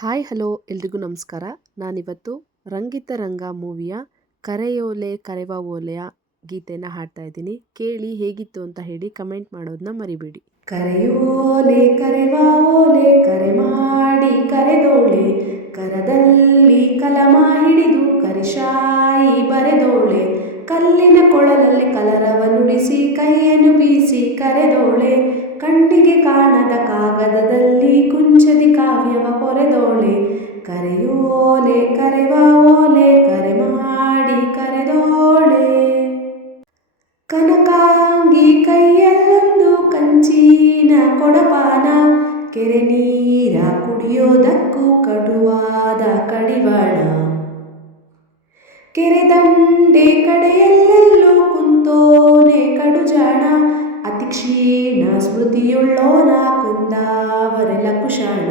Hi hello ಎಲ್ರಿಗೂ ನಮಸ್ಕಾರ. ನಾನಿವತ್ತು ರಂಗಿತ ರಂಗ ಮೂವಿಯ ಕರೆಯೋಲೆ ಕರೆವ ಓಲೆಯ ಗೀತೆನ ಹಾಡ್ತಾ ಇದ್ದೀನಿ. ಕೇಳಿ ಹೇಗಿತ್ತು ಅಂತ ಹೇಳಿ ಕಮೆಂಟ್ ಮಾಡೋದನ್ನ ಮರಿಬೇಡಿ. ಕರೆಯೋಲೆ ಕರೆವ ಓಲೆ ಕರೆ ಮಾಡಿ ಕರೆದೋಳೆ, ಕರದಲ್ಲಿ ಕಲಮ ಹಿಡಿದು ಕರಿಶಾಯಿ ಬರೆದೋಳೆ, ಕಲ್ಲಿನ ಕೊಳಲಲ್ಲಿ ಕಲರವ ನುಡಿಸಿ ಕೈಯನ್ನು ಬೀಸಿ ಕರೆದೋಳೆ, ಕಣ್ಣಿಗೆ ಕಾಣದ ಕಾಗದದಲ್ಲಿ ಕುಂಚದಿ ಕಾವ್ಯವ ಕೊರೆದೋಳೆ, ಕರೆಯೋಲೆ ಕರೆವ ಓಲೆ ಕರೆ ಮಾಡಿ ಕರೆದೋಳೆ. ಕನಕಾಂಗಿ ಕೈಯಲ್ಲೊಂದು ಕಂಚಿನ ಕೊಡಪಾನ, ಕೆರೆ ನೀರ ಕುಡಿಯೋದಕ್ಕೂ ಕಟುವಾದ ಕಡಿವಾಣ, ಕೆರೆ ದಂಡೆ ಕಡೆಯಲ್ಲೆಲ್ಲೋ ಕುಂತೋನೆ ಕಡುಜಾಣ, ಅತಿ ಕ್ಷೀಣ ಸ್ಮೃತಿಯುಳ್ಳೋನ ಕುಂದಾವರೆಲ ಕುಶಾಣ,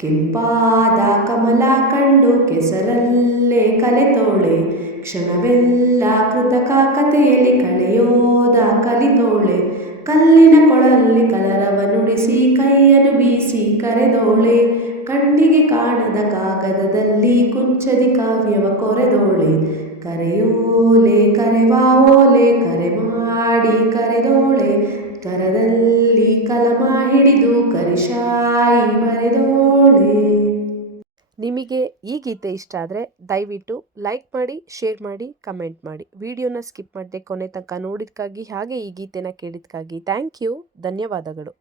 ಕೆಂಪಾದ ಕಮಲ ಕಂಡು ಕೆಸರಲ್ಲೇ ಕಲೆತೋಳೆ, ಕ್ಷಣವೆಲ್ಲ ಕೃತಕ ಕಥೆಯಲ್ಲಿ ಕಳೆಯೋದ ಕಲಿತೋಳೆ, ಕಲ್ಲಿನ ಕೊಳಲಲ್ಲಿ ಕಲರವ ನುಡಿಸಿ ಕೈಯನ್ನು ಬೀಸಿ ಕರೆದೋಳೆ, ಕಣ್ಣಿಗೆ ಕಾಣದ ಕಾಗದದಲ್ಲಿ ಕುಂಚದಿ ಕಾವ್ಯವ ಕೊರೆದೋಳೆ, ಕರೆಯೋಲೆ ಕರೆವ ಓಲೆ ಕರೆ ಮಾಡಿ ಕರೆದೋಳೆ, ಕರದಲ್ಲಿ ಕಲಮ ಹಿಡಿದು ಕರಿಶಾಯಿ ಬರೆದೋಳೆ. ನಿಮಗೆ ಈ ಗೀತೆ ಇಷ್ಟ ಆದರೆ ದಯವಿಟ್ಟು ಲೈಕ್ ಮಾಡಿ, ಶೇರ್ ಮಾಡಿ, ಕಮೆಂಟ್ ಮಾಡಿ. ವಿಡಿಯೋನ ಸ್ಕಿಪ್ ಮಾಡದೆ ಕೊನೆ ತನಕ ನೋಡಿದ್ದಕ್ಕಾಗಿ ಹಾಗೆ ಈ ಗೀತೆನ ಕೇಳಿದ್ದಕ್ಕಾಗಿ ಥ್ಯಾಂಕ್ ಯು. ಧನ್ಯವಾದಗಳು.